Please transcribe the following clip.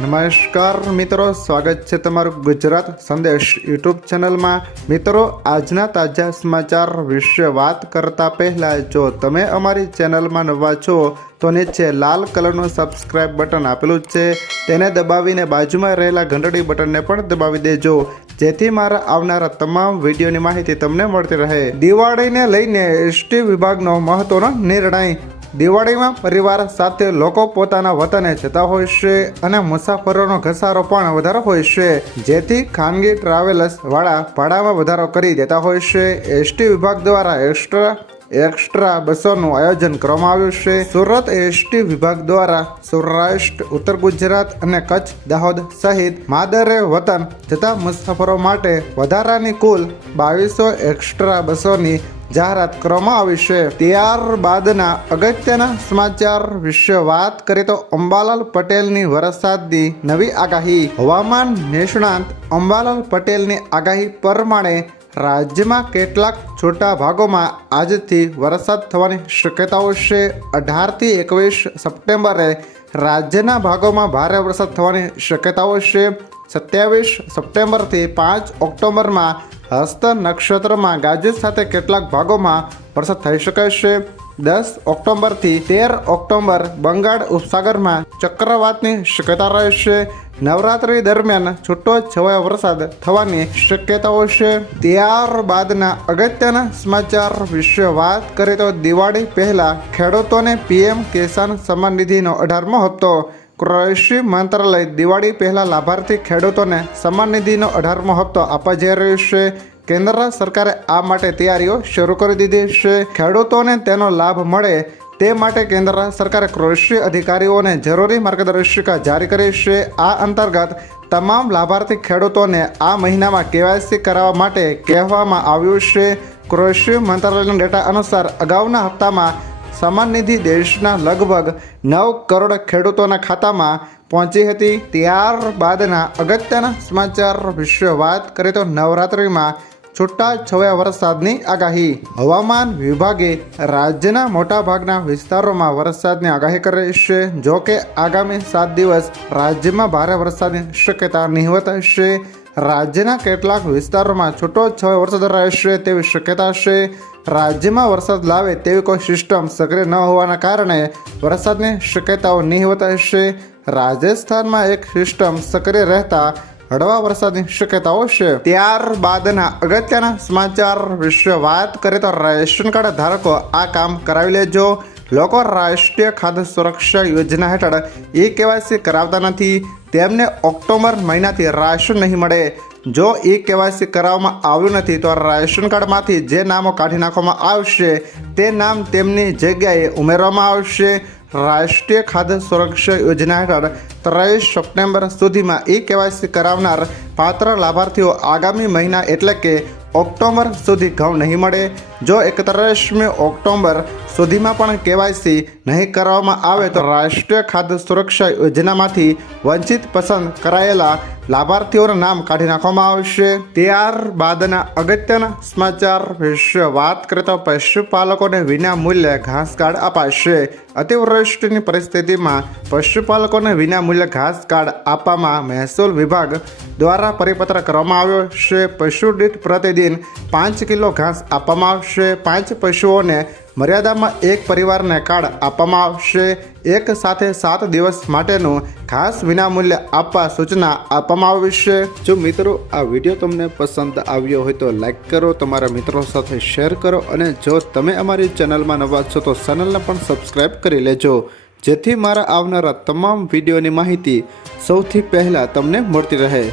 નમસ્કાર મિત્રો, સ્વાગત છે તમારું ગુજરાત સંદેશ યુટ્યુબ ચેનલમાં. મિત્રો, આજના તાજા સમાચાર વિશે વાત કરતા પહેલા, જો તમે અમારી ચેનલમાં નવા છો, તો નીચે લાલ કલરનું સબસ્ક્રાઇબ બટન આપેલું છે. તેને દબાવીને બાજુમાં રહેલા ઘંટડી બટનને પણ દબાવી દેજો. જેથી મારા આવનારા તમામ વિડીયોની માહિતી તમને મળતી રહે. દિવાળીને લઈને એસટી વિભાગનો મહત્વનો નિર્ણય દિવાળીમાં પરિવાર સાથે લોકો પોતાના વતને જતા હોય છે અને મુસાફરોનો ઘસારો પણ વધારે હોય છે. જેથી ખાનગી ટ્રાવેલર્સ વાળા ભાડામાં વધારો કરી દેતા હોય છે. એસટી વિભાગ દ્વારા એક્સ્ટ્રા એક્સ્ટ્રા બસોનું આયોજન કરવામાં આવ્યું છે. સુરત એસટી વિભાગ દ્વારા સૌરાષ્ટ્ર, ઉત્તર ગુજરાત અને કચ્છ દાહોદ સહિત માદરે વતન જતા મુસાફરો માટે વધારાની કુલ બાવીસો એક્સ્ટ્રા બસોની જાહેરાત કરવામાં આવી છે. ત્યારબાદના અગત્યના સમાચાર વિશે વાત કરીએ તો અંબાલાલ પટેલની વરસાદની નવી આગાહી. હવામાન નિષ્ણાંત અંબાલાલ પટેલની આગાહી પ્રમાણે રાજ્યમાં કેટલાક છોટા ભાગોમાં આજથી વરસાદ થવાની શક્યતાઓ છે. અઢારથી એકવીસ સપ્ટેમ્બરે રાજ્યના ભાગોમાં ભારે વરસાદ થવાની શક્યતાઓ છે. સત્યાવીસ સપ્ટેમ્બરથી પાંચ ઓક્ટોબરમાં હસ્ત નક્ષત્રમાં ગાજુ સાથે કેટલાક ભાગોમાં વરસાદ થઈ શકે છે. દસ ઓક્ટોબરથી તેર ઓક્ટોબર બંગાળ ઉપસાગરમાં ચક્રવાતની શક્યતા રહેશે. નવરાત્રી દરમિયાન છૂટો છવાયો વરસાદ થવાની શક્યતાઓ છે. ત્યારબાદના અગત્યના સમાચાર વિશે વાત કરીએ તો દિવાળી પહેલા ખેડૂતોને પીએમ કિસાન સન્માન નિધિનો અઢારમો હપ્તો. કૃષિ મંત્રાલય દિવાળી પહેલા લાભાર્થી ખેડૂતોને સન્માન નિધિનો અઢારમો હપ્તો આપવા જઈ રહ્યું છે. કેન્દ્ર સરકારે આ માટે તૈયારીઓ શરૂ કરી દીધી છે. ખેડૂતોને તેનો લાભ મળે તે માટે કેન્દ્ર સરકારે કૃષિ અધિકારીઓને જરૂરી માર્ગદર્શિકા જારી કરી છે. આ અંતર્ગત તમામ લાભાર્થી ખેડૂતોને આ મહિનામાં કેવાયસી કરાવવા માટે કહેવામાં આવ્યું છે. કૃષિ મંત્રાલયના ડેટા અનુસાર અગાઉના હપ્તામાં સમાન નિધિ દેશના લગભગ નવ કરોડ ખેડૂતોના ખાતામાં પહોંચી હતી. ત્યારબાદના અગત્યના સમાચાર વિશે વાત કરીએ તો નવરાત્રિમાં છૂટા છવાયા વરસાદની આગાહી. હવામાન વિભાગે રાજ્યના મોટાભાગના વિસ્તારોમાં વરસાદની આગાહી કરી છે. જો કે આગામી સાત દિવસ રાજ્યમાં ભારે વરસાદની શક્યતા નહિવત છે. રાજ્યના કેટલાક વિસ્તારોમાં છૂટો છવાયો વરસાદ રહેશે તેવી શક્યતા છે. રાજ્યમાં વરસાદ લાવે તેવી કોઈ સિસ્ટમ સક્રિય ન હોવાના કારણે વરસાદની શક્યતાઓ નહિવત હશે રાજસ્થાનમાં એક સિસ્ટમ સક્રિય રહેતા હળવા વરસાદની શક્યતાઓ છે ત્યારબાદના અગત્યના સમાચાર વિશે વાત કરીએ તો રેશન કાર્ડ ધારકો આ કામ કરાવી લેજો. લોકો રાષ્ટ્રીય ખાદ્ય સુરક્ષા યોજના હેઠળ એ કેવાયસી કરાવતા નથી. તેમને ઓક્ટોબર મહિનાથી રાશન નહીં મળે. જો એ કેવાયસી કરાવવામાં આવ્યું નથી, તો રાશન કાર્ડમાંથી જે નામો કાઢી નાખવામાં આવશે, તે નામ તેમની જગ્યાએ ઉમેરવામાં આવશે. રાષ્ટ્રીય ખાદ્ય સુરક્ષા યોજના હેઠળ ત્રેવીસ સપ્ટેમ્બર સુધીમાં ઈ કેવાયસી કરાવનાર પાત્ર લાભાર્થીઓ આગામી મહિના એટલે કે ઓક્ટોબર સુધી ઘઉં નહીં મળે. જો એકત્રીસમી ઓક્ટોબર સુધીમાં પણ કેવાયસી નહીં કરવામાં આવે તો રાષ્ટ્રીય ખાદ્ય સુરક્ષા યોજનામાંથી વંચિત પસંદ કરાયેલા લાભાર્થીઓના નામ કાઢી નાખવામાં આવશે. ત્યારબાદના અગત્યના સમાચાર વિશે વાત કરતા પશુપાલકોને વિના મૂલ્યે ઘાસ કાર્ડ અપાશે. અતિવૃષ્ટિની પરિસ્થિતિમાં પશુપાલકોને વિના મૂલ્યે ઘાસ કાર્ડ આપવામાં મહેસૂલ વિભાગ દ્વારા પરિપત્ર કરવામાં આવ્યો છે. પશુ દીઠ પ્રતિદિન પાંચ કિલો ઘાસ આપવામાં આવશે. પાંચ પશુઓને મર્યાદામાં એક પરિવારને કાર્ડ આપવામાં આવશે. એક સાથે સાત દિવસ માટેનું ખાસ વિનામૂલ્ય આપવા સૂચના આપવામાં આવશે જો મિત્રો આ વીડિયો તમને પસંદ આવ્યો હોય તો લાઈક કરો, તમારા મિત્રો સાથે શેર કરો અને જો તમે અમારી ચેનલમાં નવા છો તો ચેનલને પણ સબસ્ક્રાઈબ કરી લેજો. જેથી મારા આવનારા તમામ વિડીયોની માહિતી સૌથી પહેલાં તમને મળતી રહે.